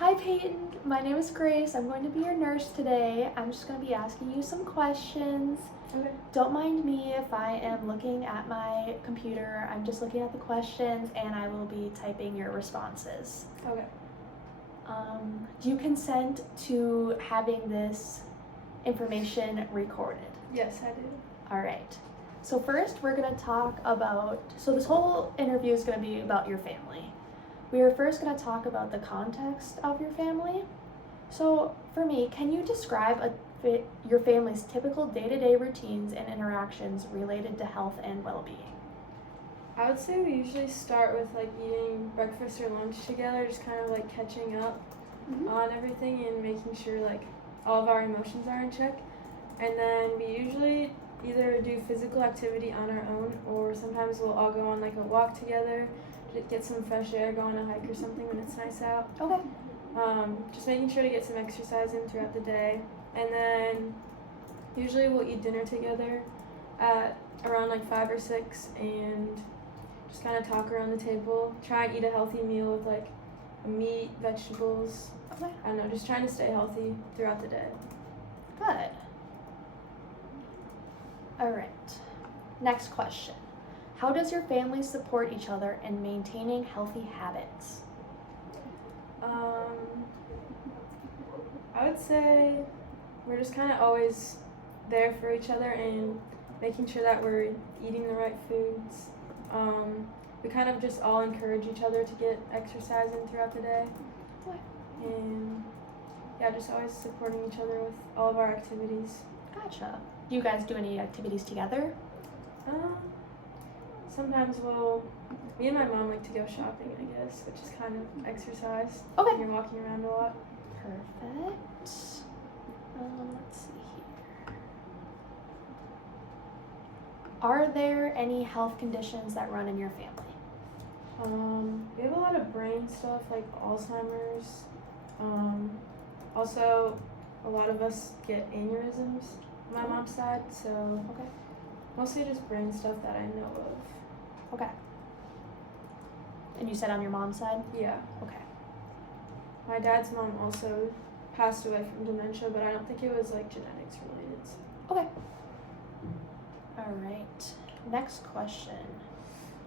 Hi Peyton, my name is Grace. I'm going to be your nurse today. I'm just going to be asking you some questions. Okay. Don't mind me if I am looking at my computer. I'm just looking at the questions and I will be typing your responses. Okay. Do you consent to having this information recorded? Yes, I do. All right. So first we're going to talk about, so this whole interview is going to be about your family. We are first going to talk about the context of your family. So for me, can you describe your family's typical day-to-day routines and interactions related to health and well-being? I would say we usually start with like eating breakfast or lunch together, just kind of like catching up on everything and making sure like all of our emotions are in check. And then we usually either do physical activity on our own, or sometimes we'll all go on like a walk together, get some fresh air, go on a hike or something when it's nice out. Okay. Just making sure to get some exercise in throughout the day. And then usually we'll eat dinner together at around like 5 or 6 and just kind of talk around the table. Try and eat a healthy meal with like meat, vegetables. Okay. I don't know, just trying to stay healthy throughout the day. Good. All right. Next question. How does your family support each other in maintaining healthy habits? I would say we're just kind of always there for each other and making sure that we're eating the right foods. We kind of just all encourage each other to get exercise in throughout the day. Okay. And yeah, just always supporting each other with all of our activities. Gotcha. Do you guys do any activities together? Sometimes me and my mom like to go shopping, I guess, which is kind of exercise. Okay. When you're walking around a lot. Perfect. Let's see here. Are there any health conditions that run in your family? We have a lot of brain stuff like Alzheimer's. Also, a lot of us get aneurysms on my mom's side, so Okay. mostly just brain stuff that I know of. Okay. And you said on your mom's side? Yeah. Okay. My dad's mom also passed away from dementia, but I don't think it was like genetics related. So. Okay. All right. Next question.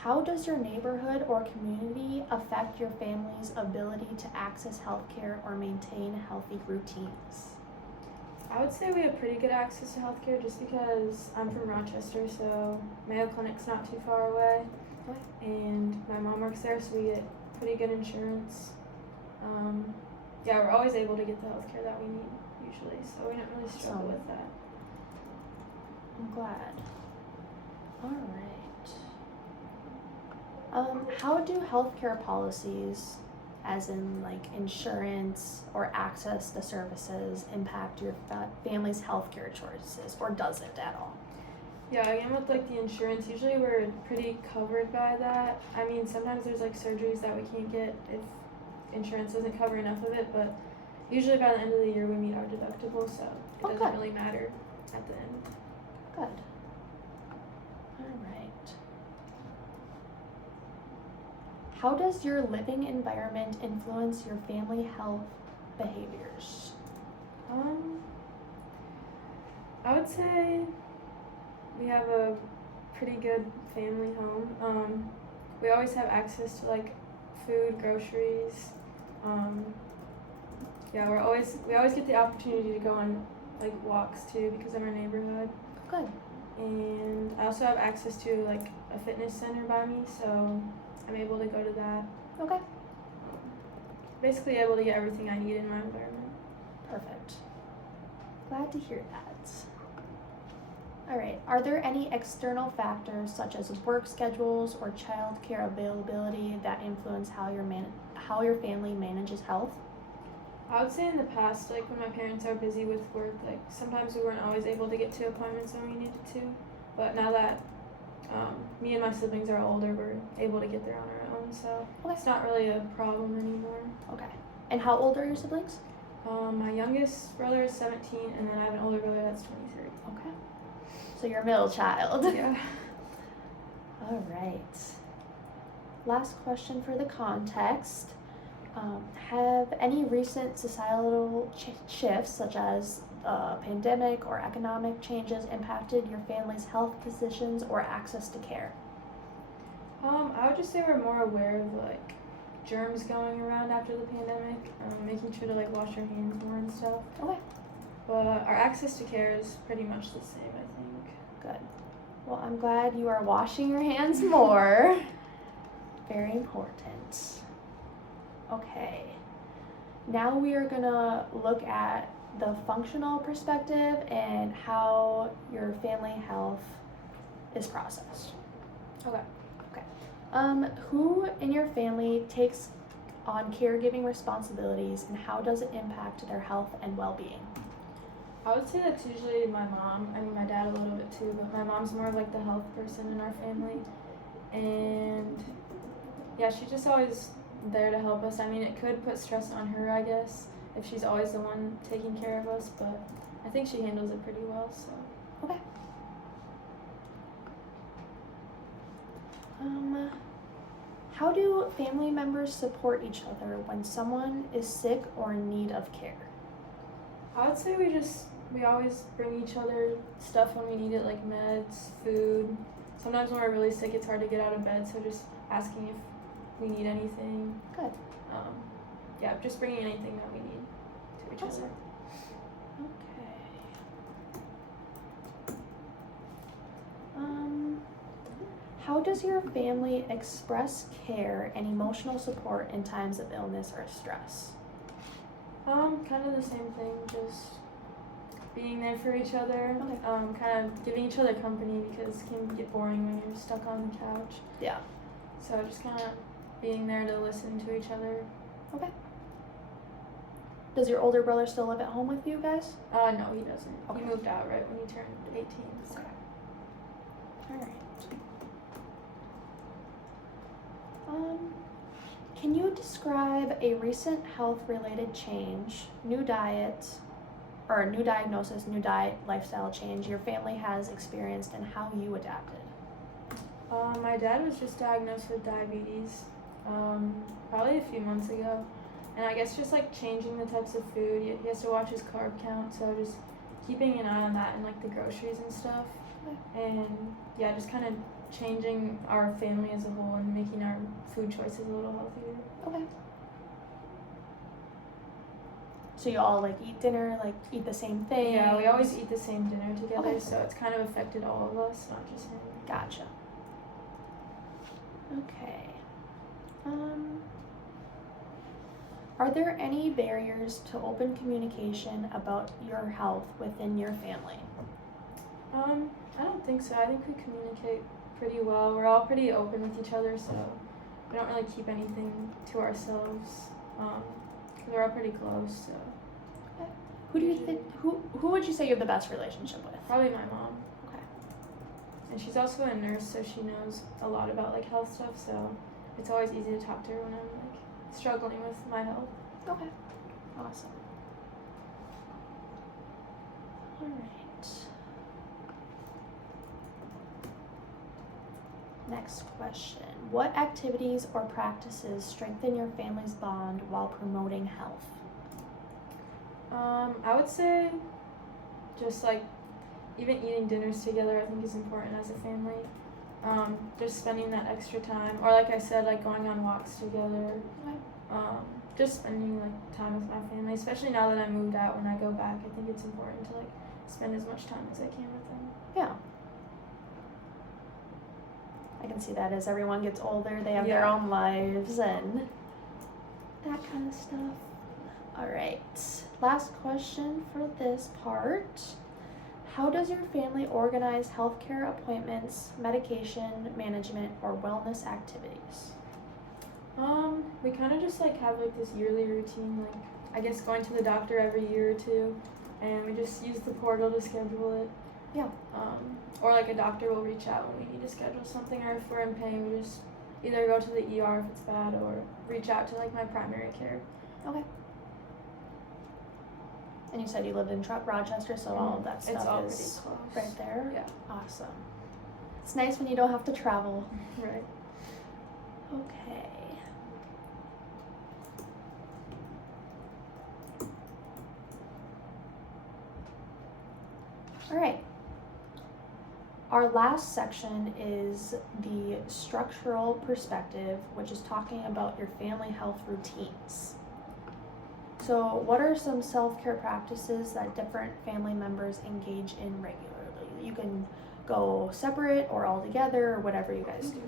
How does your neighborhood or community affect your family's ability to access healthcare or maintain healthy routines? I would say we have pretty good access to healthcare just because I'm from Rochester, so Mayo Clinic's not too far away. Okay. And my mom works there, so we get pretty good insurance. Yeah, we're always able to get the healthcare that we need usually, so we don't really struggle with that. I'm glad. All right. How do healthcare policies, as in like insurance or access to services, impact your family's healthcare choices, or does it at all? Yeah, again with like the insurance, usually we're pretty covered by that. I mean, sometimes there's like surgeries that we can't get if insurance doesn't cover enough of it, but usually by the end of the year we meet our deductible, so it doesn't really matter at the end. Good. All right. How does your living environment influence your family health behaviors? I would say we have a pretty good family home. We always have access to like food, groceries. Yeah, we always get the opportunity to go on like walks too because of our neighborhood. Good. And I also have access to like a fitness center by me, so I'm able to go to that. Okay. Basically able to get everything I need in my environment. Perfect. Glad to hear that. All right. Are there any external factors such as work schedules or childcare availability that influence how your family manages health? I would say in the past, like when my parents are busy with work, like sometimes we weren't always able to get to appointments when we needed to. But now that me and my siblings are older, we're able to get there on our own, so it's not really a problem anymore. Okay. And how old are your siblings? My youngest brother is 17, and then I have an older brother that's 23. Okay. So you're a middle child. Yeah. All right. Last question for the context. Have any recent societal shifts, such as pandemic or economic changes, impacted your family's health positions or access to care? I would just say we're more aware of like germs going around after the pandemic, making sure to like wash our hands more and stuff. Okay. But our access to care is pretty much the same, I think. Good. Well, I'm glad you are washing your hands more. Very important. Okay. Now we are gonna look at the functional perspective and how your family health is processed. Okay. Who in your family takes on caregiving responsibilities, and how does it impact their health and well-being? I would say that's usually my mom. I mean, my dad a little bit too, but my mom's more of like the health person in our family. And yeah, she's just always there to help us. I mean, it could put stress on her, I guess, if she's always the one taking care of us, but I think she handles it pretty well, so. Okay. How do family members support each other when someone is sick or in need of care? I would say we always bring each other stuff when we need it, like meds, food. Sometimes when we're really sick, it's hard to get out of bed, so just asking if we need anything. Good. Yeah, just bringing anything that we need to each Awesome. other. How does your family express care and emotional support in times of illness or stress? Kind of the same thing, just being there for each other, Okay. kind of giving each other company because it can get boring when you're stuck on the couch. Yeah. So just kind of being there to listen to each other. Okay. Does your older brother still live at home with you guys? No, he doesn't. Okay. He moved out right when he turned 18. So. Okay. All right. Can you describe a recent health-related change, new diet, or new diagnosis, new diet, lifestyle change your family has experienced and how you adapted? My dad was just diagnosed with diabetes probably a few months ago. And I guess just like changing the types of food, he has to watch his carb count, so just keeping an eye on that and like the groceries and stuff. Okay. And yeah, just kind of changing our family as a whole and making our food choices a little healthier. Okay. So you all like eat dinner, like eat the same thing? Yeah, we always eat the same dinner together, Okay. so it's kind of affected all of us, not just him. Gotcha. Okay. Are there any barriers to open communication about your health within your family? I don't think so. I think we communicate pretty well. We're all pretty open with each other, so we don't really keep anything to ourselves. We're all pretty close, so. Okay. Who do you think? Who would you say you have the best relationship with? Probably my mom. Okay. And she's also a nurse, so she knows a lot about like health stuff. So it's always easy to talk to her when I'm like struggling with my health. Okay. Awesome. All right. Next question. What activities or practices strengthen your family's bond while promoting health? I would say just like even eating dinners together I think is important as a family. Just spending that extra time, or like I said, like going on walks together. Okay. Just spending like time with my family, especially now that I moved out. When I go back, I think it's important to like spend as much time as I can with them. Yeah. I can see that as everyone gets older, they have their Yeah. own lives and that kind of stuff. All right. Last question for this part. How does your family organize healthcare appointments, medication management, or wellness activities? We kind of just like have like this yearly routine, like I guess going to the doctor every year or two, and we just use the portal to schedule it. Yeah. Or like a doctor will reach out when we need to schedule something, or if we're in pain, we just either go to the ER if it's bad, or reach out to like my primary care. Okay. And you said you lived in Rochester, so all of that It's all stuff pretty is close. right there? Yeah. Awesome. It's nice when you don't have to travel. Right. Okay. All right. Our last section is the structural perspective, which is talking about your family health routines. So, what are some self-care practices that different family members engage in regularly? You can go separate or all together or whatever you guys do.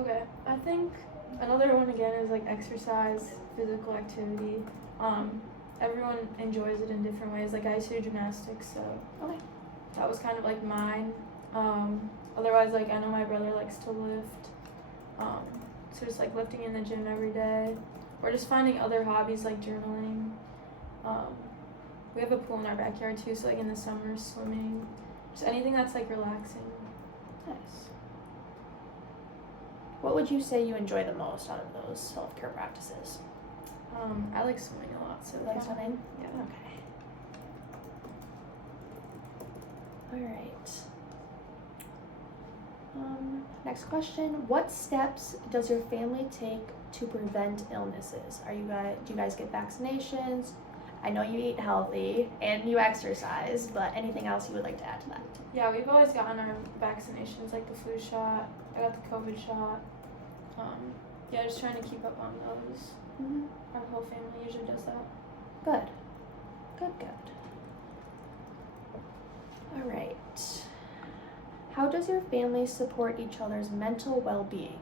Okay, I think another one again is like exercise, physical activity. Everyone enjoys it in different ways. Like I used to do gymnastics, so Okay. that was kind of like mine. Otherwise, like I know my brother likes to lift, so just like lifting in the gym every day, or just finding other hobbies like journaling. We have a pool in our backyard too, so like in the summer, swimming, just anything that's like relaxing. Nice. What would you say you enjoy the most out of those self-care practices? I like swimming a lot, so You like swimming? Yeah. Okay. All right. Next question. What steps does your family take to prevent illnesses? Do you guys get vaccinations? I know you eat healthy and you exercise, but anything else you would like to add to that? Yeah, we've always gotten our vaccinations, like the flu shot. I got the COVID shot. Yeah, just trying to keep up on those. Mm-hmm. Our whole family usually does that. Good. Good. All right. How does your family support each other's mental well-being?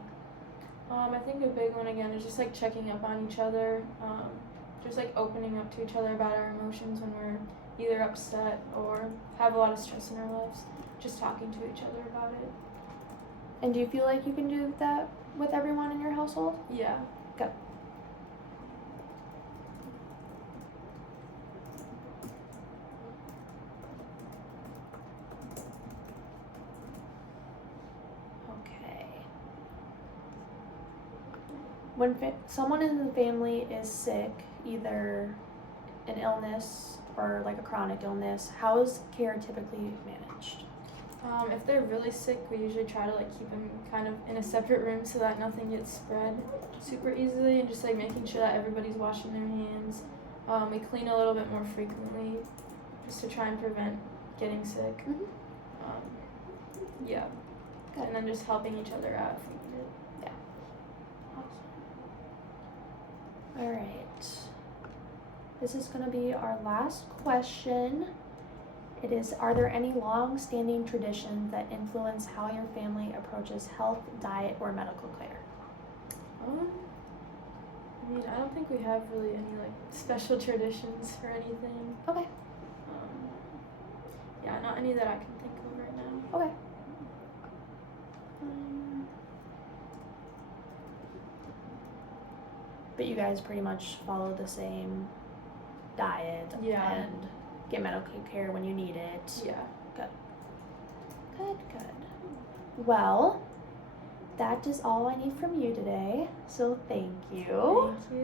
I think a big one again is just like checking up on each other. Just like opening up to each other about our emotions when we're either upset or have a lot of stress in our lives. Just talking to each other about it. And do you feel like you can do that with everyone in your household? Yeah. Good. Okay. When someone in the family is sick, either an illness or like a chronic illness, how is care typically managed? If they're really sick, we usually try to like keep them kind of in a separate room so that nothing gets spread super easily, and just like making sure that everybody's washing their hands. We clean a little bit more frequently just to try and prevent getting sick. Mm-hmm. Yeah. Good. And then just helping each other out if we need it. Yeah. Awesome. All right. This is going to be our last question. It is, are there any long-standing traditions that influence how your family approaches health, diet, or medical care? I mean, I don't think we have really any like special traditions for anything. Okay. Yeah, not any that I can think of right now. Okay. But you guys pretty much follow the same diet and get medical care when you need it. Yeah. Good. Well, that is all I need from you today. So thank you. Thank you.